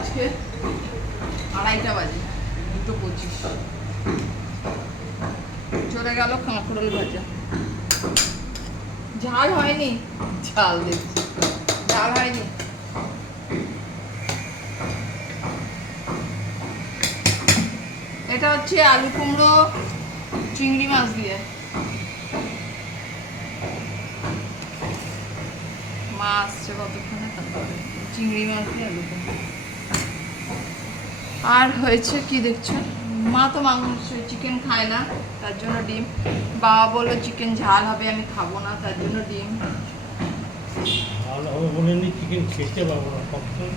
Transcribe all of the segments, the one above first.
আজকে আড়াইটা বাজে, দুটো পঁচিশ। চলে গেল ভাজা। ঝাল হয়নি? ঝাল দেখছি। ঝাল হয়নি? এটা হচ্ছে আলু কুমড়ো, চিংড়ি মাছ দিয়ে। মাছ আসছে কতক্ষণে? চিংড়ি মাছ দিয়ে আলু কুমড়ো। আর হয়েছে কি দেখছ? মা তো মাংস চিকেন খায় না তার জন্য ডিম। বাবা বলল চিকেন ঝাল হবে আমি খাব না তার জন্য ডিম।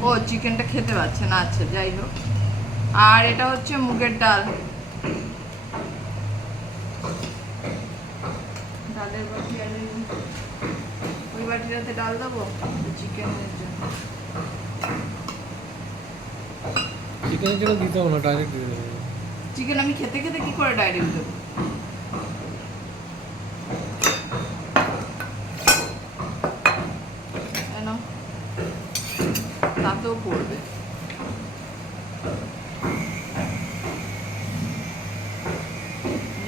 ও চিকেনটা খেতে পারছে না আচ্ছা যাই হোক। আর এটা হচ্ছে মুগের ডাল। ডালের বাটি আর ওই বাটিটাতে ডাল দেবো? চিকেনের জন্য। চিকেনের জন্য দিতে হবে না ডাইরেক্ট দিয়ে দেবো। চিকেন আমি খেতে খেতে কি করে ডাইরেক্ট দেবো? তাতেও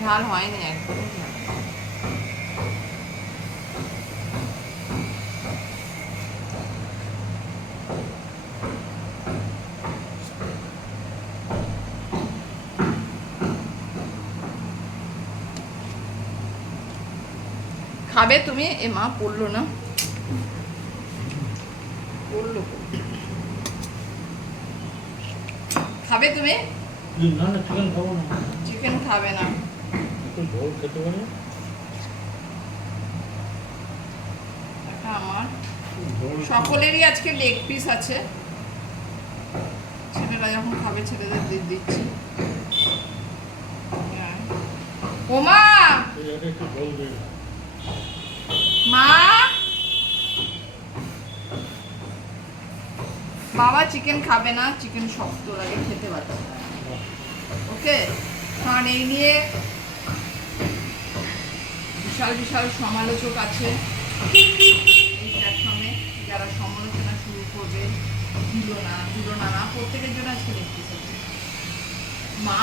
ঝাল হয়নি একদমই খাবে তুমি এ মা পড়ল না। পড়ল খাবে তুমি? না না চিকেন খাব না। চিকেন খাবে না। একটু খেতে পারি আমার। সকলেরই আজকে লেগ পিস আছে। ছেলেরা যখন খাবে ছেলেদের দিয়ে দিচ্ছি। হ্যাঁ। ওমা মা? বাবা চিকেন খাবে না চিকেন শক্ত লাগে, খেতে পারছে ওকে? কারণ এই নিয়ে বিশাল বিশাল সমালোচক আছে। যারা সমালোচনা শুরু করবে দিল না দিল না না প্রত্যেকের জন্য আজকে দেখতেছে মা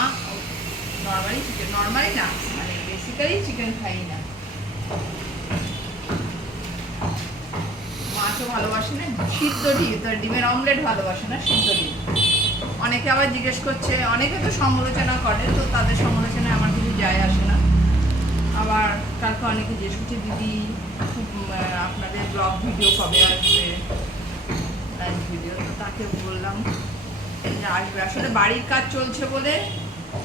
নর্মালি চিকেন নর্মালি না মানে বেসিক্যালি চিকেন খাই না। মাছও অনেকে আবার জিজ্ঞেস করছে, অনেকে তো সমালোচনা করে, তো তাদের সমালোচনায় আমার কিছু যায় আসে না। আবার অনেকে জিজ্ঞেস করছে, দিদি আপনাদের ব্লগ ভিডিও কবে আসবে? লাইভ ভিডিও তাকে বললাম যে আসবে। আসলে বাড়ির কাজ চলছে বলে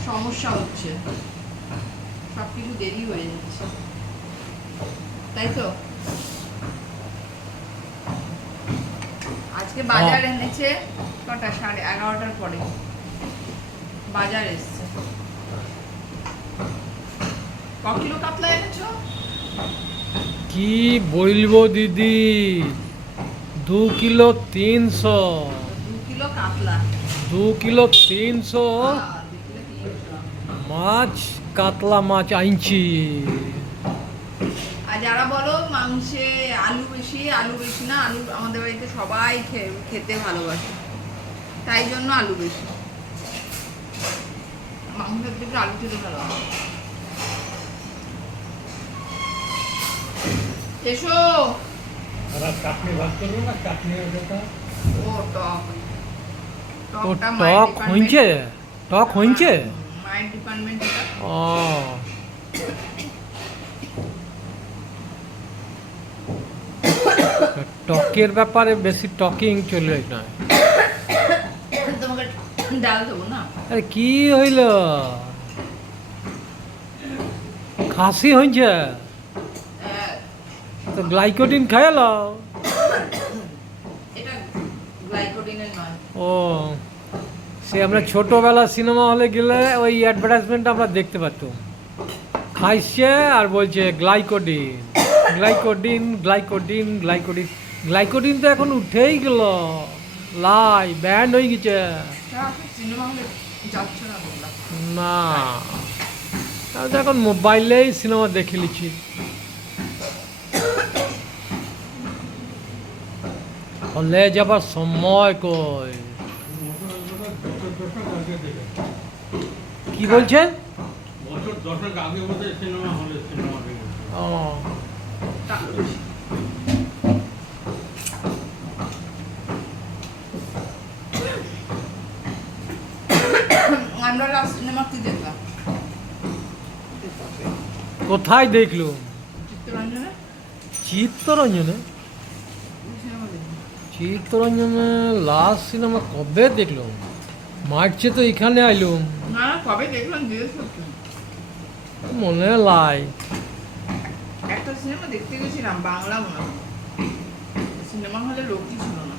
সমস্যা হচ্ছে। সব কিছু দেরি হয়ে যাচ্ছে। তাই তো? আজকে বাজার এনেছে কটা সাড়ে এগারোটার পরে। বাজার এসছে। ক কিলো কাতলা এনেছো? কি বলব দিদি? দু কিলো তিনশো। দু কিলো কাতলা। দু কিলো তিনশো। দু কিলো তিনশো। মাছ কাতলা মাছ আনছি। আর যারা বলো মাংসে আলু বেশি আলু বেশি না আলু আমাদের বাড়িতে সবাই খেতে ভালোবাসে। তাই জন্য আলু বেশি। মাংসের থেকে আলু খেতে ভালো এসো। ভাত করব না? ও টক। টক হইছে? টক হইছে? মায়ের ডিপার্টমেন্ট ও। টকের ব্যাপারে বেশি টকিং চলে না তোমাকে ডাল দেবো না? আরে কি হইল? খাসি হইছে? হ্যাঁ, তো গ্লাইকোডিন এটা ও সে আমরা ছোটবেলা সিনেমা হলে গেলে ওই অ্যাডভার্টাইজমেন্ট আমরা দেখতে পারতাম। খাইছে আর বলছে গ্লাইকোডিন গ্লাইকোডিন গ্লাইকোডিন গ্লাইকোডিন গ্লাইকোডিন তো এখন উঠেই গেল। লাই ব্যান্ড হয়ে গেছে। সিনেমা হলে যাচ্ছে না আমি তো এখন মোবাইলেই সিনেমা দেখে লিছি হলে যাবার সময় কই? কি বলছেন বছর দশেক আগে বোধহয় সিনেমা হলে সিনেমা হয়ে গেছে ও টাকা বেশি। আমরা লাস্ট সিনেমা কি দেখলাম কোথায় দেখলুম চিত্তরঞ্জনে? চিত্তরঞ্জনে? লাস্ট সিনেমা কবে দেখলাম মার্চে তো এখানে আইলুম না কবে দেখলাম মনে লাই একটা সিনেমা দেখতে গেছিলাম বাংলা মনে সিনেমা হলে লোকই ছিল না।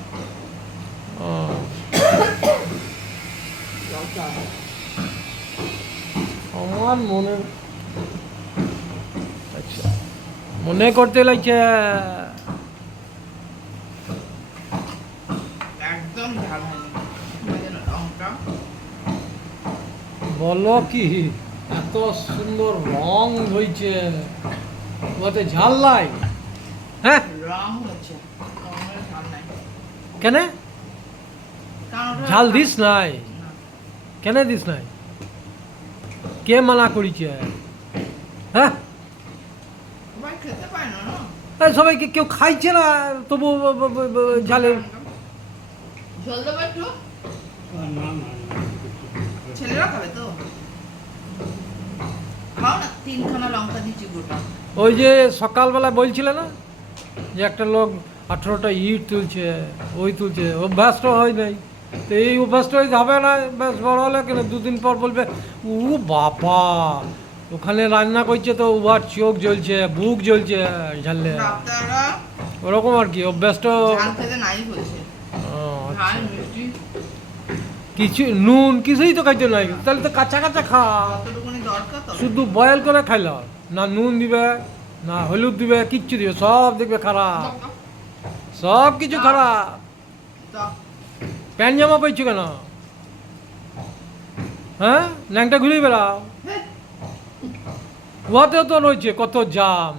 আমার মনে আচ্ছা। মনে করতে লাগছে একদম বলো কি এত সুন্দর রং হয়েছে। ওতে ঝাল লাই হ্যাঁ? রং হচ্ছে। কেন? ঝাল দিস নাই। কেন দিস নাই? কে মানা করিছে হ্যাঁ সবাই খেতে পায় না না? এই সবাইকে কেউ খাইছে না তবু ঝালে জল? দেবো একটু না না না। ছেলেরা খাবে তো? খাও না তিনখানা লঙ্কা দিচ্ছি গোটা। ওই যে সকালবেলা বলছিলে না? যে একটা লোক আঠেরোটা ইট তুলছে ওই তুলছে অভ্যাসটা হয় নাই। তো এই অভ্যাসটা হবে না বেশ বড় হলে কেন দুদিন পর বলবে ও বাবা ওখানে রান্না করছে তো উবার চোখ জ্বলছে বুক জ্বলছে ঝাললে। ওরকম আর কি অভ্যাসটা আচ্ছা। কিছু নুন কিছুই তো খাইতে নাই তাহলে তো কাঁচা কাঁচা খা। শুধু বয়েল করে খাইল না নুন দিবে না হলুদ দিবে কিচ্ছু দিবে সব দেখবে খারাপ। সব কিছু খারাপ। প্যান্ট জামা পাইছো কেন? হ্যাঁ? ন্যাংটা ঘুরিয়ে বেড়াও। উহাতেও তো রয়েছে কত জাম।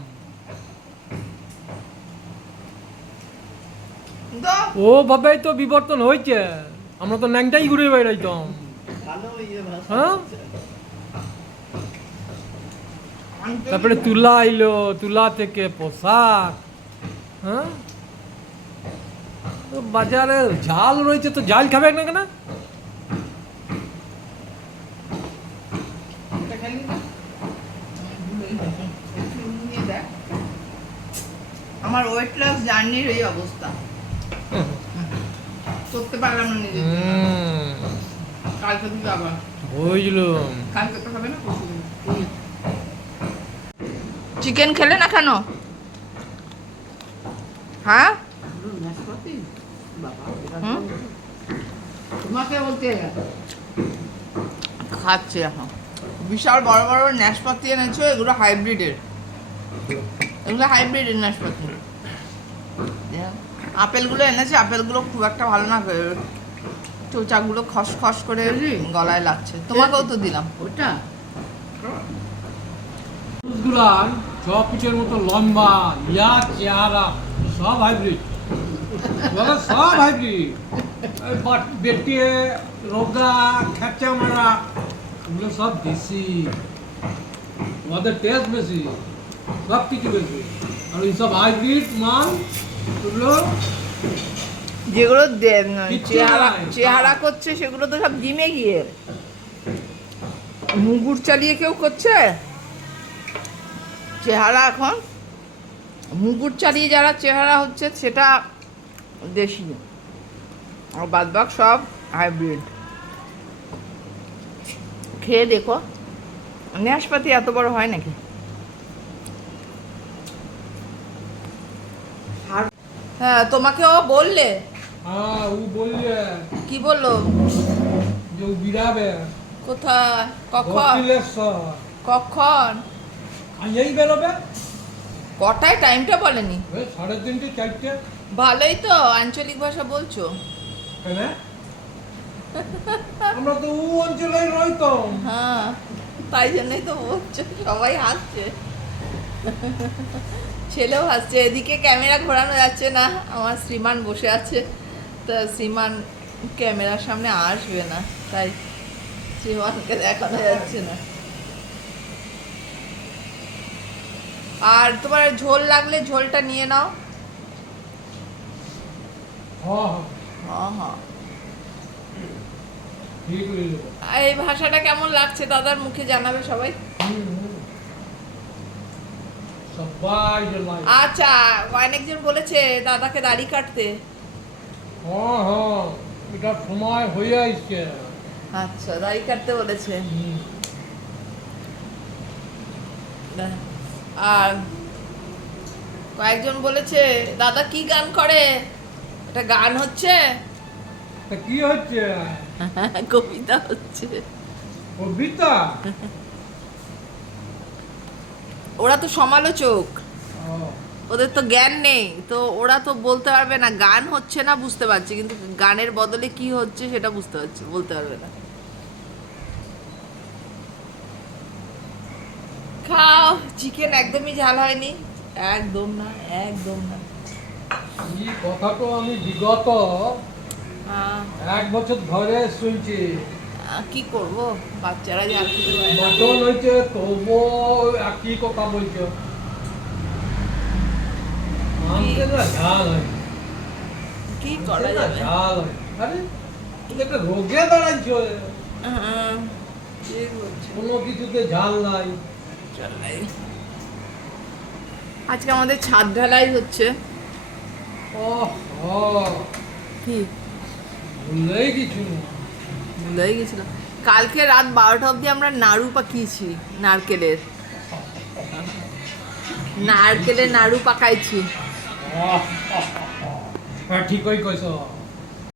ও ভাবেই তো বিবর্তন হয়েছে। আমরা তো ন্যাংটাই ঘুরে বেড়াইতাম। হ্যাঁ? তারপরে তুলা আইলো, তুলা থেকে পোশাক। হ্যাঁ? তো বাজারে ঝাল রয়েছে তো ঝাল খাবে না কেন? আমার ওয়েট লস জার্নির এই অবস্থা। করতে পারলাম না। হুম, কালকে থেকে আবার। বুঝলুম। কালকে তো হবে না চিকেন খেলে না কেন? হ্যাঁ হুম? তোমাকে বলতে খাচ্ছে এখন। বিশাল বড় বড় নাশপাতি এনেছো এগুলো হাইব্রিডের। এগুলো হাইব্রিডের নাশপাতি। আপেলগুলো এনেছে আপেলগুলো খুব একটা ভালো না চোচাগুলো খসখস করে গলায় লাগছে। তোমাকেও তো দিলাম। ওটা? পিঠের মতো লম্বা ইয়া চেহারা সব হাইব্রিড। বলো সব হাইব্রিড রোগা খেচা মারা এগুলো সব দেশি ওদের টেস্ট বেশি সব কিছু বেশি। আর এই সব হাইব্রিড মাল এগুলো যেগুলো চেহারা চেহারা করছে সেগুলো তো সব জিমে গিয়ে। মুগুর চালিয়ে কেউ করছে? চেহারা এখন। মুগুর চালিয়ে যারা চেহারা হচ্ছে সেটা দেশি আর বাদবাক সব হাইব্রিড খেয়ে দেখো। নাশপাতি এত বড় হয় নাকি? হ্যাঁ তোমাকে ও বললে। হ্যাঁ ও বললে। কি বলল? যে ও বিরাবে কোথায়? কখন? কখন? এই বেরোবে? কটায়? টাইমটা বলেনি। সাড়ে তিনটে চারটে। ভালোই তো আঞ্চলিক ভাষা বলছো। আমরা তো ও অঞ্চলে রইতাম। হ্যাঁ তাই জন্যই তো বলছো সবাই হাসছে। ছেলেও হাসছে এদিকে ক্যামেরা ঘোরানো যাচ্ছে না আমার শ্রীমান বসে আছে। তা শ্রীমান ক্যামেরার সামনে আসবে না তাই শ্রীমানকে দেখানো যাচ্ছে না। আর তোমার ঝোল লাগলে ঝোলটা নিয়ে নাও হ্যাঁ হ্যাঁ হ্যাঁ ঠিক হইল আর এই ভাষাটা কেমন লাগছে? দাদার মুখে জানাবে সবাই। আচ্ছা অনেকজন বলেছে দাদাকে দাড়ি কাটতে। এটা সময় হয়ে আসছে আচ্ছা দাড়ি কাটতে বলেছে। আর কয়েকজন বলেছে, দাদা কি গান করে? এটা গান হচ্ছে? কি হচ্ছে? কবিতা হচ্ছে। কবিতা? ওরা তো সমালোচক। ওদের তো জ্ঞান নেই। তো ওরা তো বলতে পারবে না গান হচ্ছে না বুঝতে পারছি কিন্তু গানের বদলে কি হচ্ছে সেটা বুঝতে পারছি বলতে পারবে না। খাও চিকেন একদমই ঝাল হয়নি। একদম না একদম না। এই আমি বিগত এক বছর ধরে শুনছি। কি করব? বাচ্চারা ঝাল খেতে পারে না। মটন হয়েছে তবু একই কথা বলছো। মাংসের না ঝাল হয়। কি করা যাবে? ঝাল হয়। আরে তুমি একটা রোগে ঠিক বলছো। কোনো কিছুতে ঝাল নাই। আজকে আমাদের ছাদ ঢালাই হচ্ছে। কি? ভুললেই কিছু ভুলেই গেছিলাম কালকে রাত বারোটা অবধি আমরা নাড়ু পাকিয়েছি নারকেলের। নারকেলের নাড়ু পাকাইছি। হ্যাঁ ঠিকই কইছ।